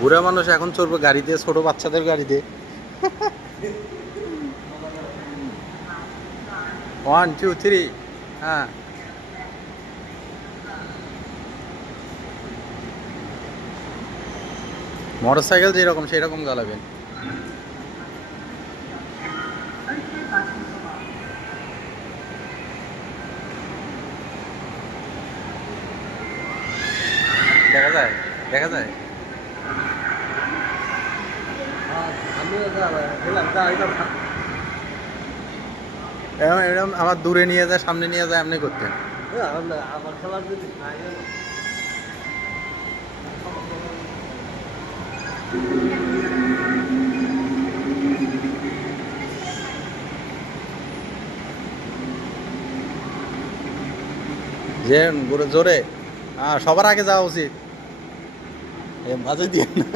বুড়া মানুষ এখন চড়বো গাড়িতে, ছোট বাচ্চাদের গাড়িতে। 1 2 3, হ্যাঁ। মোটর সাইকেল যেরকম সেরকম চালাবেন। দেখা যায়, দেখা যায়। এরকম এরকম আমার দূরে নিয়ে যায়, সামনে নিয়ে যায়, এমনি করতেন। যে জোরে, হ্যাঁ, সবার আগে যাওয়া উচিত। মাঝে দিয়ে না।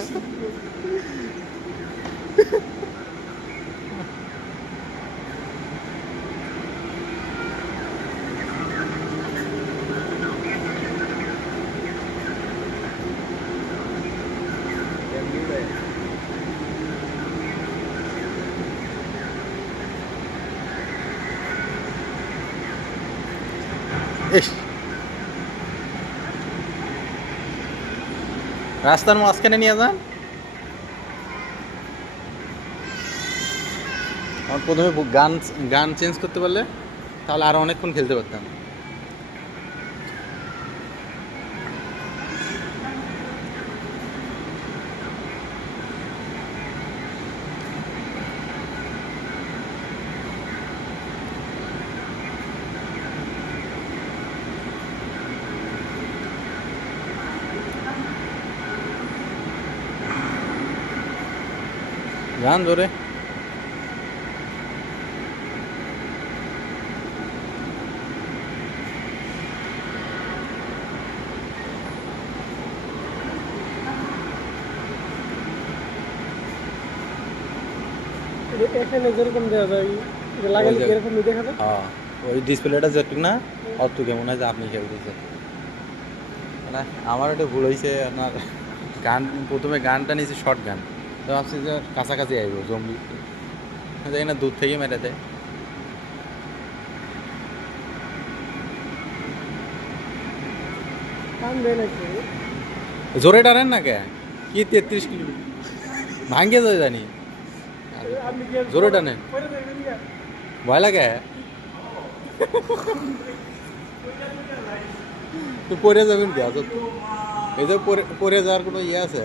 ইস, রাস্তার মাঝখানে নিয়ে যান। আমার প্রথমে গান গান চেঞ্জ করতে পারলে তাহলে আরো অনেকক্ষণ খেলতে পারতাম। গান জোরে। এখানে যেরকম দেওয়া যায় লাগালে এরকম দেখা যায়। হ্যাঁ, ওই ডিসপ্লেটা যেটুক না অতটুকু মনে হয় যে আপনি খেলতেছেন। না, আমার একটা ভুল হয়েছে। আপনার গান প্রথমে গানটা নিয়েছি শর্ট গান, তো ভাবছি যে কাছাকাছি আইব জম্বি, দেখি না দূর থেকে মেরে দেয়। কাম দেয় নাকি? জোরে টানেন না কে? কি 33 কিলো ভাঙ্গে যায় জানি। আপনি কি জোরে টানেন, পরে দেখবেন না? ভয় লাগে। তো পরে যাবেন কি আজ? এই যে পরে যাওয়ার কোনো ইয়ে আছে?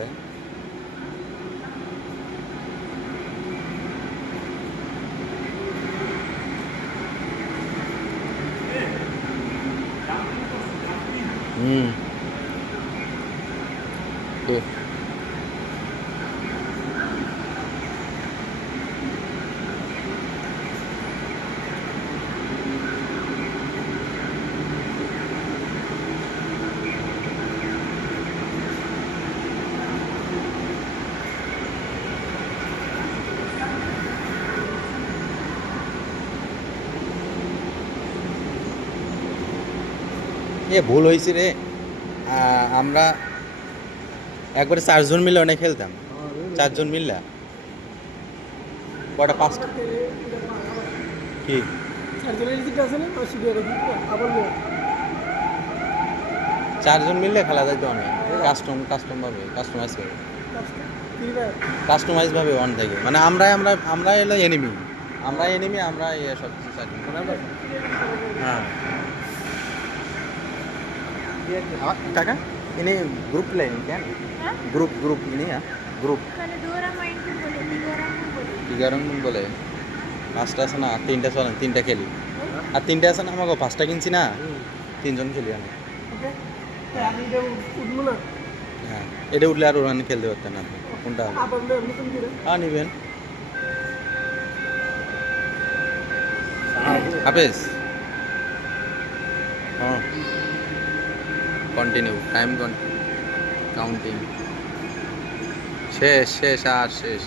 হুম। তো এ ভুল হয়েছে রে। আমরা একবারে 4 জন মিলে অনেক খেলতাম। 4 জন মিললা কটা, 5টা কি? সার্জারির দিকে আছে না? 80 টাকা আবার 4 জন মিললে খেলা যাইতো অনেক। কাস্টম ভাবে, কাস্টমাইজ করে, কাস্টমাইজ ভাবে ওয়ান থেকে, মানে আমরা এলো এনিমি, আমরা সব কিছু 4 জন। হ্যাঁ, টাকা ini grup lah ini kan? Hah? Grup ini ya, grup Kalau 2 orang main pun boleh, 3 orang pun boleh. 3 orang pun boleh। 5টা আছে না, 3টা চলেন, 3টা খেলি। আর 3টা আছে না, আমাকে 5টা কিনছি না, 3 জন খেলি আমি। আমি এটা উঠবো না। হ্যাঁ, এটা উঠলে আর ওখানে খেলতে পারতেন না আপনি। কোনটা হবে? আবার নতুন করে হ্যাঁ, নিবেন। হাফেজ, হ্যাঁ, কন্টিনিউ, টাইম কাউন্টিং, শেষ আর শেষ।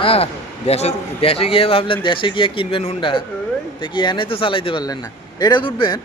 হ্যাঁ, দেশে দেশে গিয়ে ভাবলেন দেশে গিয়ে কিনবেন হুন্ডা, তো কি এনে তো চালাইতে পারলেন না। এটা উঠবেন।